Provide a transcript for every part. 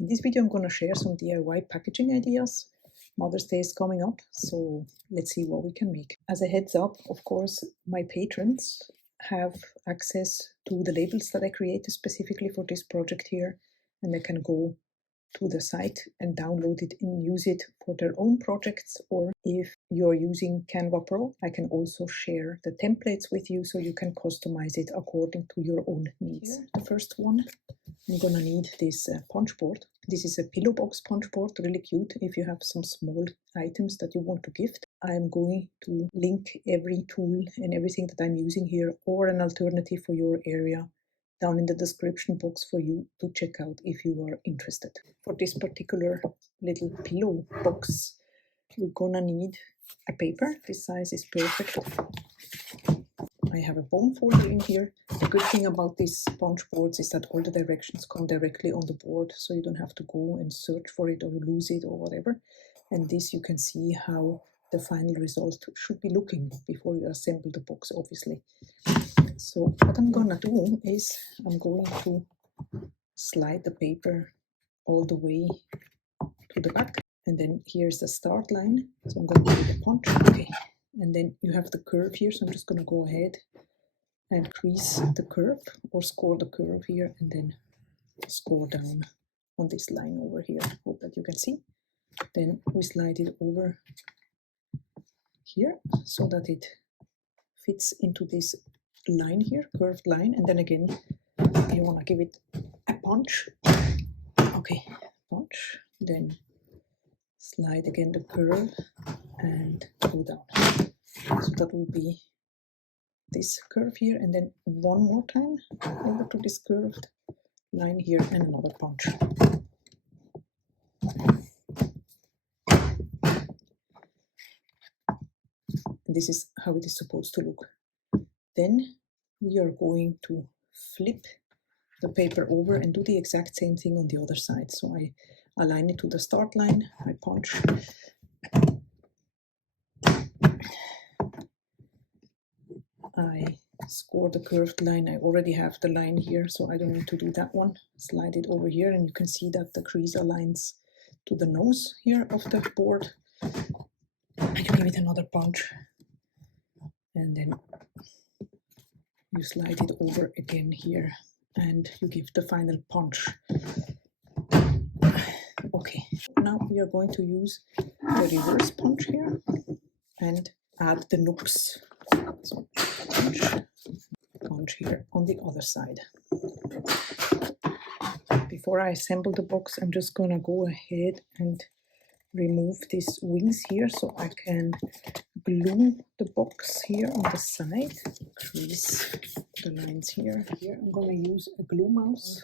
In this video I'm going to share some DIY packaging ideas. Mother's Day is coming up, so let's see what we can make. As a heads up, of course, my patrons have access to the labels that I created specifically for this project here, and they can go to the site and download it and use it for their own projects. Or if you're using Canva Pro, I can also share the templates with you so you can customize it according to your own needs. Here, the first one, I'm gonna need this punch board. This is a pillow box punch board, really cute if you have some small items that you want to gift. I'm going to link every tool and everything that I'm using here, or an alternative for your area, down in the description box for you to check out if you are interested. For this particular little pillow box, we're gonna need a paper. This size is perfect. I have a bone folder in here. The good thing about these punch boards is that all the directions come directly on the board, so you don't have to go and search for it or lose it or whatever. And this, you can see how the final result should be looking before you assemble the box, obviously. So what I'm gonna do is I'm going to slide the paper all the way to the back, and then here's the start line. So I'm going to do the punch. Okay, and then you have the curve here, so I'm just going to go ahead and crease the curve or score the curve here, and then score down on this line over here. Hope that you can see. Then we slide it over here so that it fits into this line here, curved line, and then again you want to give it a punch. Okay, punch, then slide again the curve and go down. So that will be this curve here, and then one more time over to this curved line here and another punch. And this is how it is supposed to look. Then we are going to flip the paper over and do the exact same thing on the other side. So I align it to the start line, I punch, I score the curved line. I already have the line here, so I don't need to do that one. Slide it over here, and you can see that the crease aligns to the nose here of the board. And you give it another punch, and then you slide it over again here, and you give the final punch. Okay, now we are going to use the reverse punch here and add the nooks. So punch here on the other side. Before I assemble the box, I'm just gonna go ahead and remove these wings here so I can glue the box here on the side. Crease the lines here. Here I'm gonna use a glue mouse.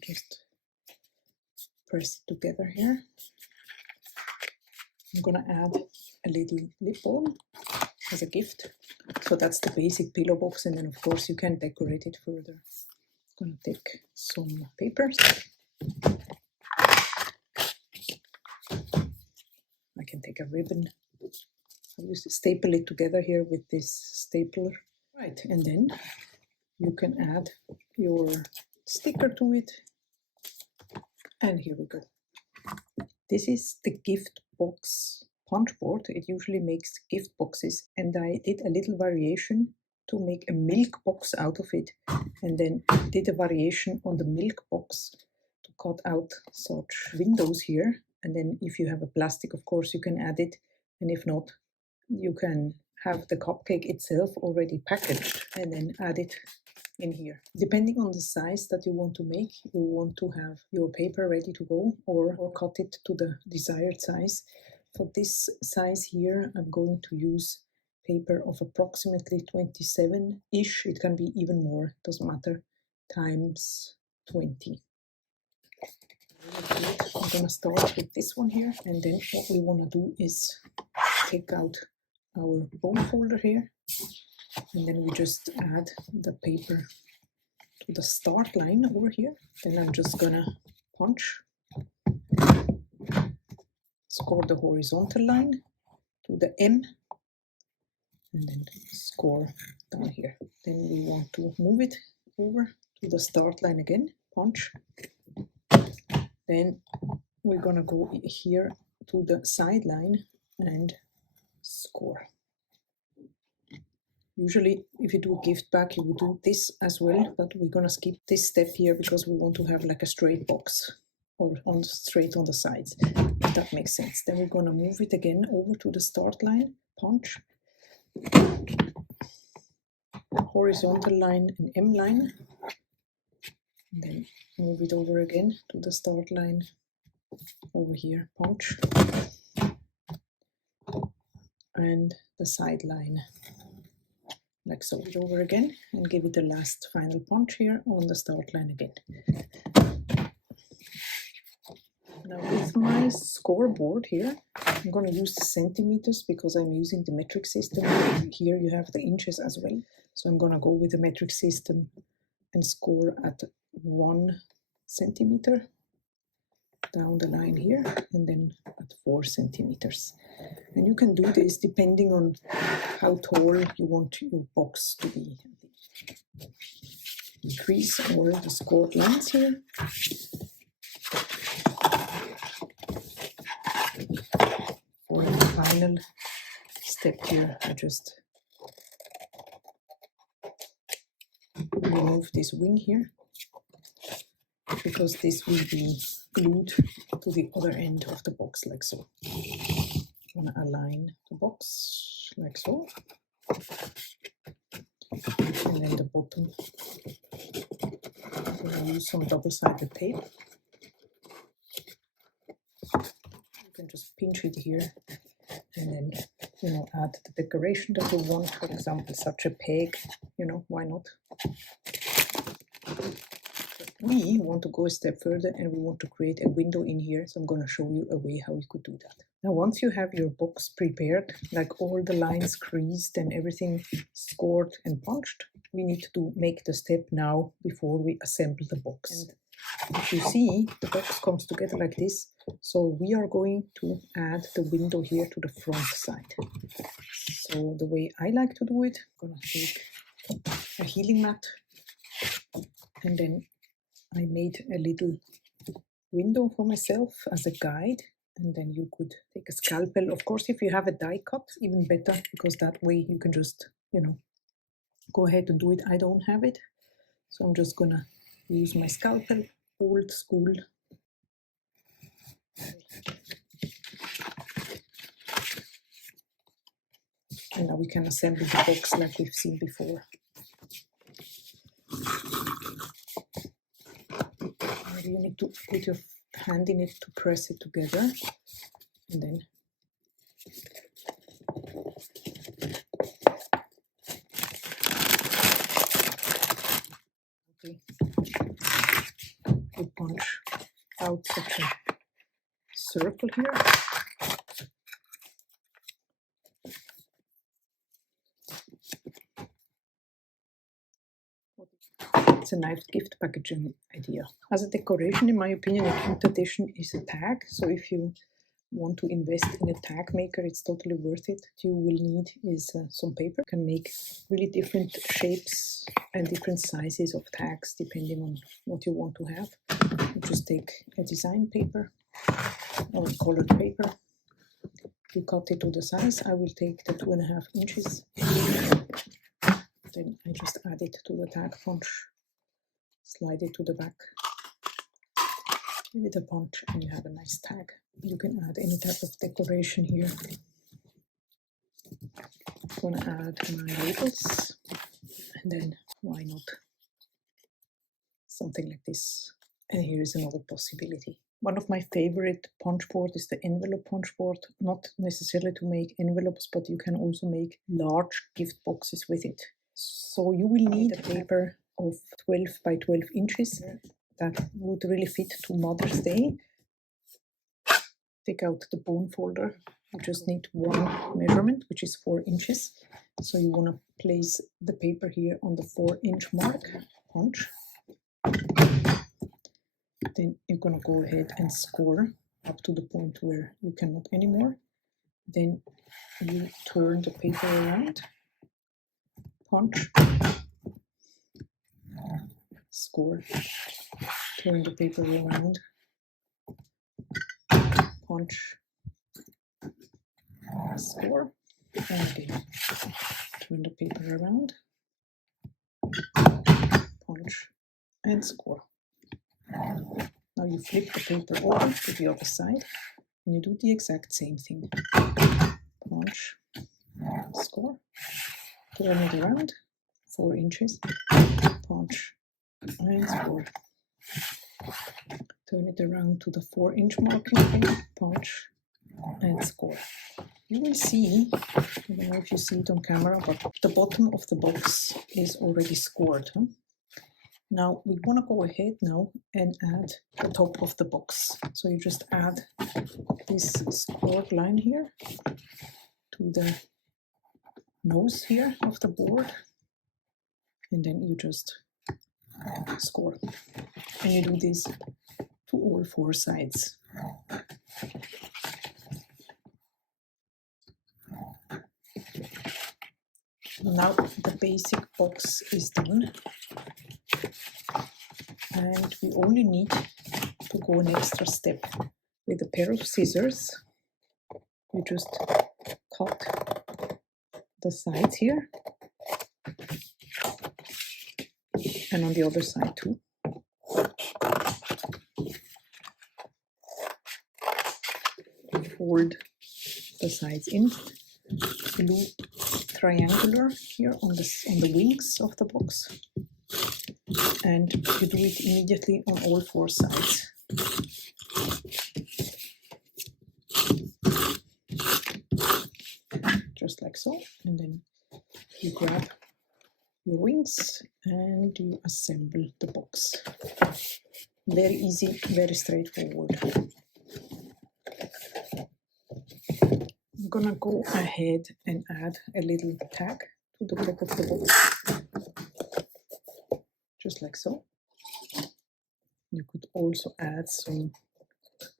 Just press it together here. I'm gonna add a little lip balm as a gift. So that's the basic pillow box, and then of course you can decorate it further. I'm gonna take some papers. I can take a ribbon. I'll just staple it together here with this stapler. Right, and then you can add your sticker to it. And here we go. This is the gift box punch board. It usually makes gift boxes, and I did a little variation to make a milk box out of it, and then did a variation on the milk box to cut out such windows here. And then if you have a plastic, of course you can add it, and if not, you can have the cupcake itself already packaged and then add it in here. Depending on the size that you want to make, you want to have your paper ready to go, or cut it to the desired size. For this size here, I'm going to use paper of approximately 27-ish, it can be even more, doesn't matter, times 20. I'm gonna start with this one here, and then what we wanna do is take out our bone folder here, and then we just add the paper to the start line over here. Then I'm just gonna punch, score the horizontal line to the M, and then score down here. Then we want to move it over to the start line again, punch, Then we're gonna go here to the sideline and score. Usually if you do a gift bag you would do this as well, but we're gonna skip this step here because we want to have like a straight box or straight on the sides, if that makes sense. Then we're gonna move it again over to the start line, punch, horizontal line and M line, and then move it over again to the start line, over here, punch, and the side line, like so, it over again, and give it the last final punch here on the start line again. Now with my scoreboard here, I'm going to use the centimeters because I'm using the metric system. Here you have the inches as well. So I'm going to go with the metric system and score at 1 centimeter down the line here, and then at 4 centimeters. And you can do this depending on how tall you want your box to be. Increase all the scored lines here. For the final step here, I just remove this wing here, because this will be glued to the other end of the box, like so. I'm going to align the box like so, and then the bottom, I'm going to use some double-sided tape. You can just pinch it here and then, you know, add the decoration that you want. For example, such a peg, you know, why not? We want to go a step further and we want to create a window in here, so I'm going to show you a way how you could do that. Now once you have your box prepared, like all the lines creased and everything scored and punched, we need to make the step now before we assemble the box. And if you see, the box comes together like this, so we are going to add the window here to the front side. So the way I like to do it, I'm going to take a healing mat, and then I made a little window for myself as a guide, and then you could take a scalpel. Of course, if you have a die cut, even better, because that way you can just, you know, go ahead and do it. I don't have it, so I'm just gonna use my scalpel, old school. And now we can assemble the box like we've seen before. You need to put your hand in it to press it together, and then okay, you punch out such a circle here. It's a nice gift packaging idea. As a decoration, in my opinion, a cute addition is a tag. So if you want to invest in a tag maker, it's totally worth it. What you will need is some paper. You can make really different shapes and different sizes of tags depending on what you want to have. You just take a design paper or colored paper. You cut it to the size. I will take the 2.5 inches. Then I just add it to the tag punch. Slide it to the back, give it a punch, and you have a nice tag. You can add any type of decoration here. I'm gonna add my labels, and then why not something like this. And here is another possibility. One of my favorite punch board is the envelope punch board, not necessarily to make envelopes, but you can also make large gift boxes with it. So you will need a paper of 12 by 12 inches that would really fit to Mother's Day. Take out the bone folder. You just need one measurement, which is 4 inches. So you want to place the paper here on the 4-inch mark, punch. Then you're going to go ahead and score up to the point where you cannot anymore. Then you turn the paper around, punch, score, turn the paper around, punch, score, and again turn the paper around, punch, and score. Now you flip the paper over to the other side and you do the exact same thing. Punch, score, turn it around 4 inches, punch, and score. Turn it around to the 4-inch marking again, punch, and score. You will see, I don't know if you see it on camera, but the bottom of the box is already scored. Now we want to go ahead now and add the top of the box. So you just add this scored line here to the nose here of the board, and then you just score. And you do this to all 4 sides. Now the basic box is done, and we only need to go an extra step. With a pair of scissors, you just cut the sides here, and on the other side too. Fold the sides in, glue triangular here on the wings of the box, and you do it immediately on all 4 sides. Just like so, and then you grab your wings and you assemble the box. Very easy, very straightforward. I'm gonna go ahead and add a little tag to the top of the box, just like so. You could also add some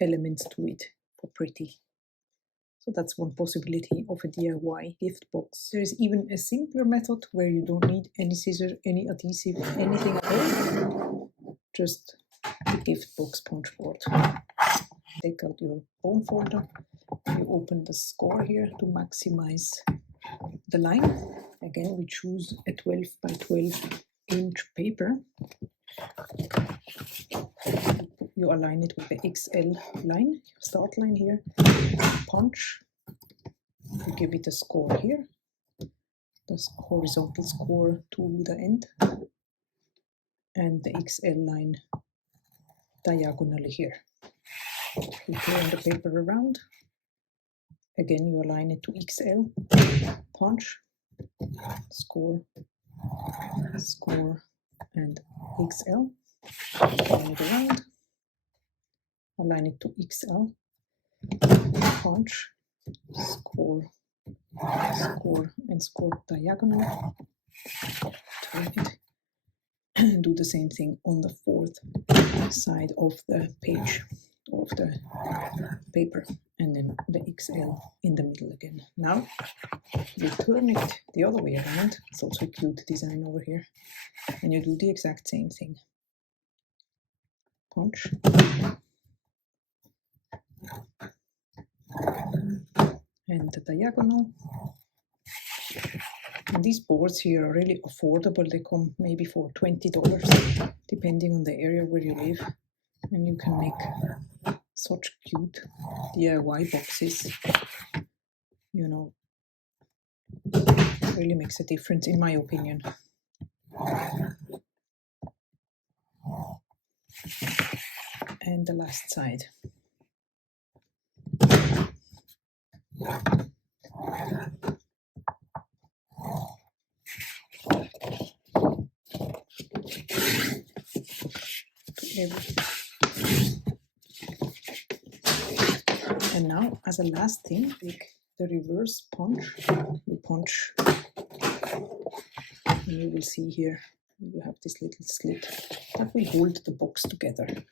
elements to it for pretty. So that's one possibility of a DIY gift box. There is even a simpler method where you don't need any scissors, any adhesive, anything at all. Just the gift box punch board. Take out your bone folder. You open the score here to maximize the line. Again, we choose a 12 by 12 inch paper. You align it with the XL line, start line here, punch, you give it a score here, the horizontal score to the end, and the XL line diagonally here. You turn the paper around, again you align it to XL, punch, score, score, and XL, turn it around, align it to XL, punch, score, score, and score diagonally, turn it, and do the same thing on the 4th side of the page, of the paper, and then the XL in the middle again. Now you turn it the other way around. It's also a cute design over here, and you do the exact same thing. Punch, and the diagonal. And these boards here are really affordable. They come maybe for $20, depending on the area where you live, and you can make such cute DIY boxes. You know, it really makes a difference in my opinion. And the last side. And now, as a last thing, take the reverse punch. You punch, and you will see here you have this little slit that will hold the box together.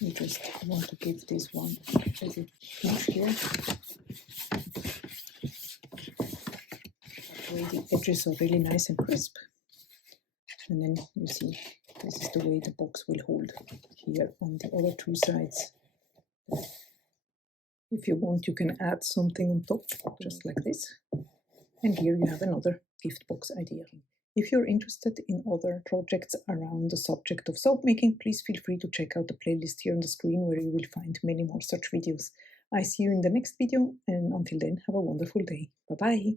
You just want to give this one a little pinch here. The edges are really nice and crisp. And then you see this is the way the box will hold here on the other two sides. If you want, you can add something on top, just like this. And here you have another gift box idea. If you're interested in other projects around the subject of soap making, please feel free to check out the playlist here on the screen where you will find many more such videos. I see you in the next video, and until then, have a wonderful day. Bye bye!